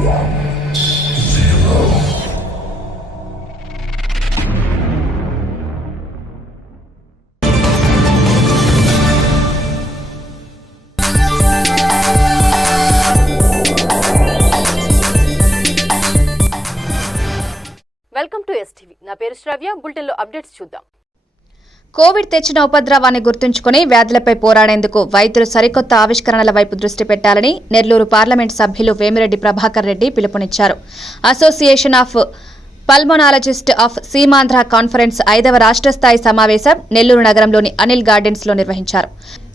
Welcome to STV. నా పేరు శ్రావ్య. బులెటిన్లో అప్డేట్స్ చూద్దాం. కోవిడ్ తెచ్చిన ఉపద్రవాన్ని గుర్తుంచుకుని వ్యాధులపై పోరాడేందుకు వైద్యులు సరికొత్త ఆవిష్కరణల వైపు దృష్టి పెట్టాలని నెల్లూరు పార్లమెంట్ సభ్యులు వేమిరెడ్డి ప్రభాకర్ రెడ్డి పిలుపునిచ్చారు. Association of pulmonologist of Seemandhra కాన్ఫరెన్స్ 5వ రాష్ట్ర స్థాయి సమావేశం నెల్లూరు నగరంలోని అనిల్ గార్డెన్స్ లో నిర్వహించారు.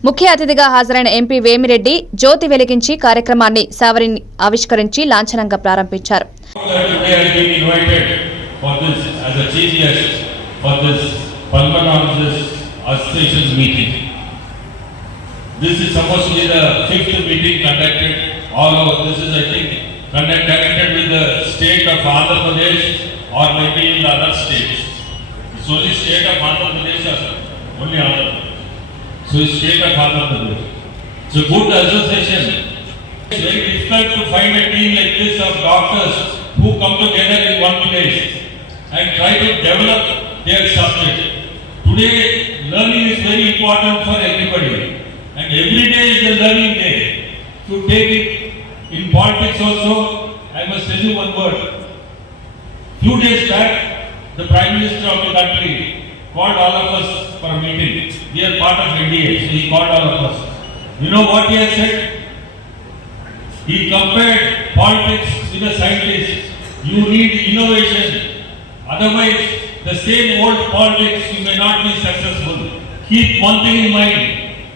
ముఖ్య అతిథిగా హాజరైన ఎంపీ వేమిరెడ్డి జ్యోతి వెలిగించి కార్యక్రమాన్ని సావరిని ఆవిష్కరించి లాంఛనంగా ప్రారంభించారు. Pulmonologist Association's meeting. This is supposed to be the 5th meeting conducted all over. This is, I think, conducted with the state of Andhra Pradesh or maybe in the other states. It's only state of Andhra Pradesh or only Andhra Pradesh. So it's state of Andhra Pradesh. It's a good association. It's very difficult to find a team like this of doctors who come together in one place and try to develop their subject. Today, learning is very important for everybody, and every day is a learning day. To take it in politics also, I must tell you one word. Few days back, the Prime Minister of the country called all of us for a meeting. We are part of NDA, so he called all of us. You know what he has said? He compared politics with a scientist. You need innovation. Otherwise, the same old politics, you may not be successful. Keep one thing in mind.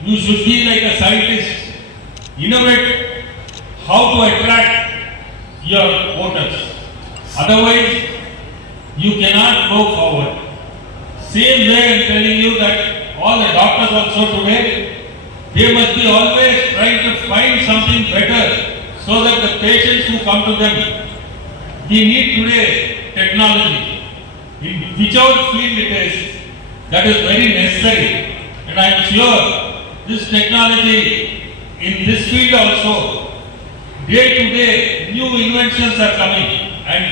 You should be like a scientist. Innovate how to attract your voters. Otherwise, you cannot go forward. Same way I am telling you that all the doctors also today, they must be always trying to find something better so that the patients who come to them, they need today technology. In whichever field it is, that is very necessary, and I am sure this technology in this field also, day to day new inventions are coming, and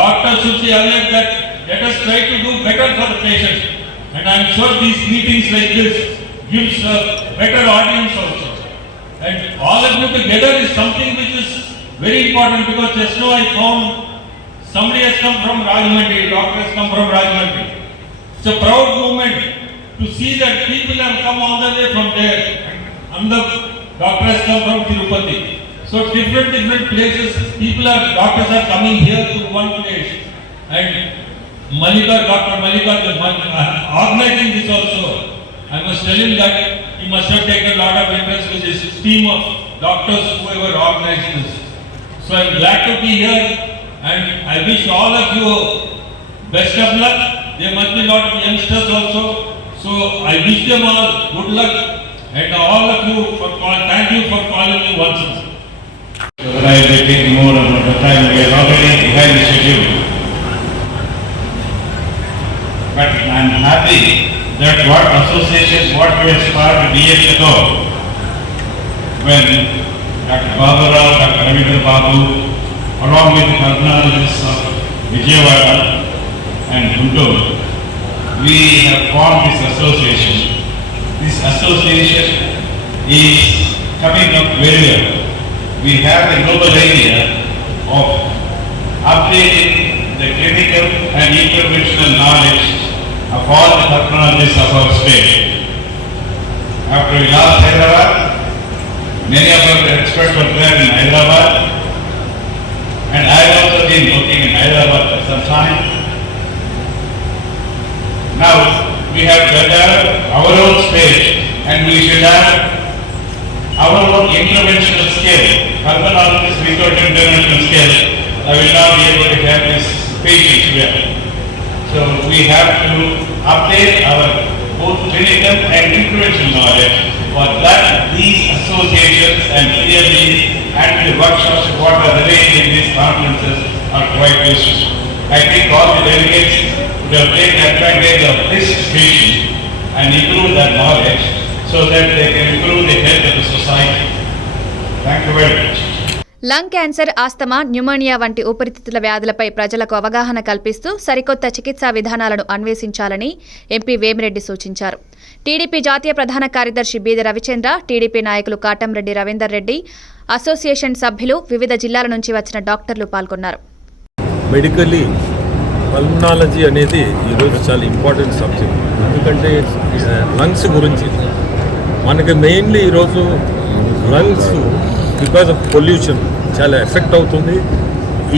doctors should see alert that let us try to do better for the patient, and I am sure these meetings like this gives a better audience also, and all of you together is something which is very important, because just now I found somebody has come from Rajahmundry, doctor has come from Rajahmundry. It's a proud moment to see that people have come all the way from there, and the doctor has come from Tirupati. So different places, doctors are coming here to one place, and Dr. Malika is organizing this also. I must tell him that he must have taken a lot of interest with this team of doctors whoever organized this. So I am glad to be here. And I wish all of you best of luck. There must be a lot of youngsters also. So I wish them all good luck. And all of you, thank you for calling me once. I will take more of the time. We are already behind the schedule. But I am happy that what we have started years ago, when Dr. Baburao, Dr. Ravindra Babu, along with the pulmonologists of Vijayawada and Guntur, we have formed this association. This association is coming up very well. We have a global idea of updating the clinical and interventional knowledge of all the pulmonologists of our state. After we lost Hyderabad, many of our experts were there in Hyderabad, and I have also been working in Hyderabad for some time. Now we have developed our own stage, and we should have our own interventional skill. Pulmonologists without interventional skill, I will not be able to help these patients well. So we have to update our both clinical and interventional knowledge. For that, these associations and clearly and the workshops what are arranged in these conferences are quite useful. I think all the delegates will take advantage of this situation and improve their knowledge so that they can improve the health of the society. Thank you very much. Lung cancer, asthma, pneumonia వంటి ఊపిరితిత్తుల వ్యాధులపై ప్రజలకు అవగాహన కల్పిస్తూ సరికొత్త చికిత్సా విధానాలను అన్వేషించాలని ఎంపీ వేమిరెడ్డి సూచించారు. టీడీపీ జాతీయ ప్రధాన కార్యదర్శి బీద రవిచంద్ర, టీడీపీ నాయకులు కాటంరెడ్డి రవీందర్ రెడ్డి, అసోసియేషన్ సభ్యులు, వివిధ జిల్లాల నుంచి వచ్చిన డాక్టర్లు పాల్గొన్నారు. మెడికల్లీ పల్మనాలజీ అనేది ఈరోజు చాలా ఇంపార్టెంట్ సబ్జెక్ట్. ఎందుకంటే లంగ్స్ గురించి మనకి మెయిన్లీ ఈరోజు లంగ్స్ బికాజ్ ఆఫ్ పొల్యూషన్ చాలా ఎఫెక్ట్ అవుతుంది.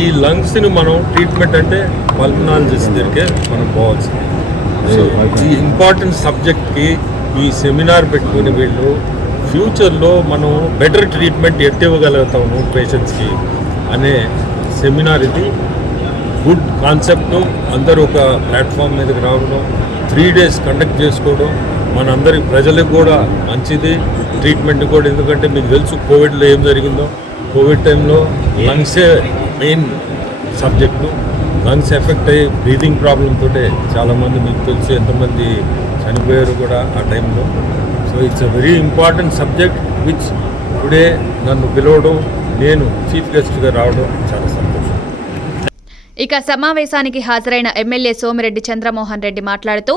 ఈ లంగ్స్ని మనం ట్రీట్మెంట్ అంటే పల్మనాలజిస్ట్ దగ్గరికే మనం పోవాల్సింది. సో ఈ ఇంపార్టెంట్ సబ్జెక్ట్కి ఈ సెమినార్ పెట్టుకుని వీళ్ళు ఫ్యూచర్లో మనం బెటర్ ట్రీట్మెంట్ ఎట్ట ఇవ్వగలుగుతాము పేషెంట్స్కి అనే సెమినార్ ఇది. Good concept. అందరూ ఒక ప్లాట్ఫామ్ మీదకి రావడం, 3 days కండక్ట్ చేసుకోవడం మనందరి ప్రజలకు కూడా మంచిది. ట్రీట్మెంట్ కూడా, ఎందుకంటే మీకు తెలుసు కోవిడ్లో ఏం జరిగిందో. కోవిడ్ టైంలో లంగ్సే మెయిన్ సబ్జెక్టు. లంగ్స్ ఎఫెక్ట్ అయ్యి బ్రీతింగ్ ప్రాబ్లమ్ తోటే చాలామంది మీకు తెలుసు ఎంతమంది చనిపోయారు కూడా ఆ టైంలో. So it's a very important subject which today నన్ను పిలవడం, నేను చీఫ్ గెస్ట్గా రావడం చాలా సంతోషం. ఇక సమావేశానికి హాజరైన ఎమ్మెల్యే సోమిరెడ్డి చంద్రమోహన్ రెడ్డి మాట్లాడుతూ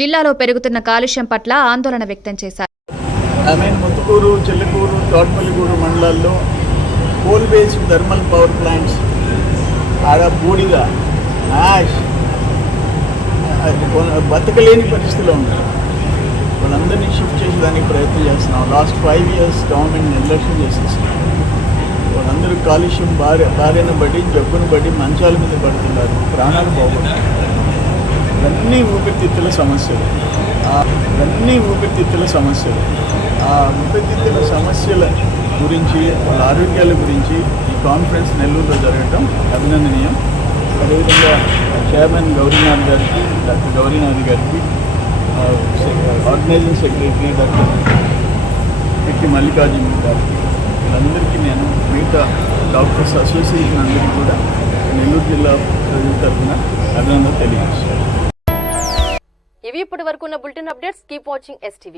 జిల్లాలో పెరుగుతున్న కాలుష్యం పట్ల ఆందోళన వ్యక్తం చేశారు. ముత్తుకూరు, చెల్లకూరు, తోటపల్లిగూరు మండలాల్లో coal based thermal power plants ఆడ బూడిద, యాష్ బతకలేని పరిస్థితిలో ఉన్నారు. వాళ్ళందరినీ షిఫ్ట్ చేసేదానికి ప్రయత్నం చేస్తున్నాం. లాస్ట్ 5 years గవర్నమెంట్ నిర్లక్ష్యం చేసేస్తున్నాం. వాళ్ళందరూ కాలుష్యం భార్యను బట్టి, జబ్బును బట్టి మంచాల మీద పడుతున్నారు, ప్రాణాలు పోగొట్టున్నారు. ఇవన్నీ ఊపిరితిత్తుల సమస్యలు. ఆ ఊపిరితిత్తుల సమస్యల గురించి, వాళ్ళ ఆరోగ్యాల గురించి ఈ కాన్ఫరెన్స్ నెల్లూరులో జరగడం అభినందనీయం. అదేవిధంగా చైర్మన్ గౌరీనాథ్ గారికి, డాక్టర్ గౌరీనాథ్ గారికి, ఆర్గనైజింగ్ సెక్రటరీ డాక్టర్ పిట్టి మల్లికార్జున గారికి, వీళ్ళందరికీ నేను మిగతా డాక్టర్స్ అసోసియేషన్ అందరికీ కూడా నెల్లూరు జిల్లా ప్రజల తరఫున అభినందనలు తెలియజేస్తాను. ఇవి ఇప్పటి వరకు ఉన్న bulletin updates. Keep watching STV.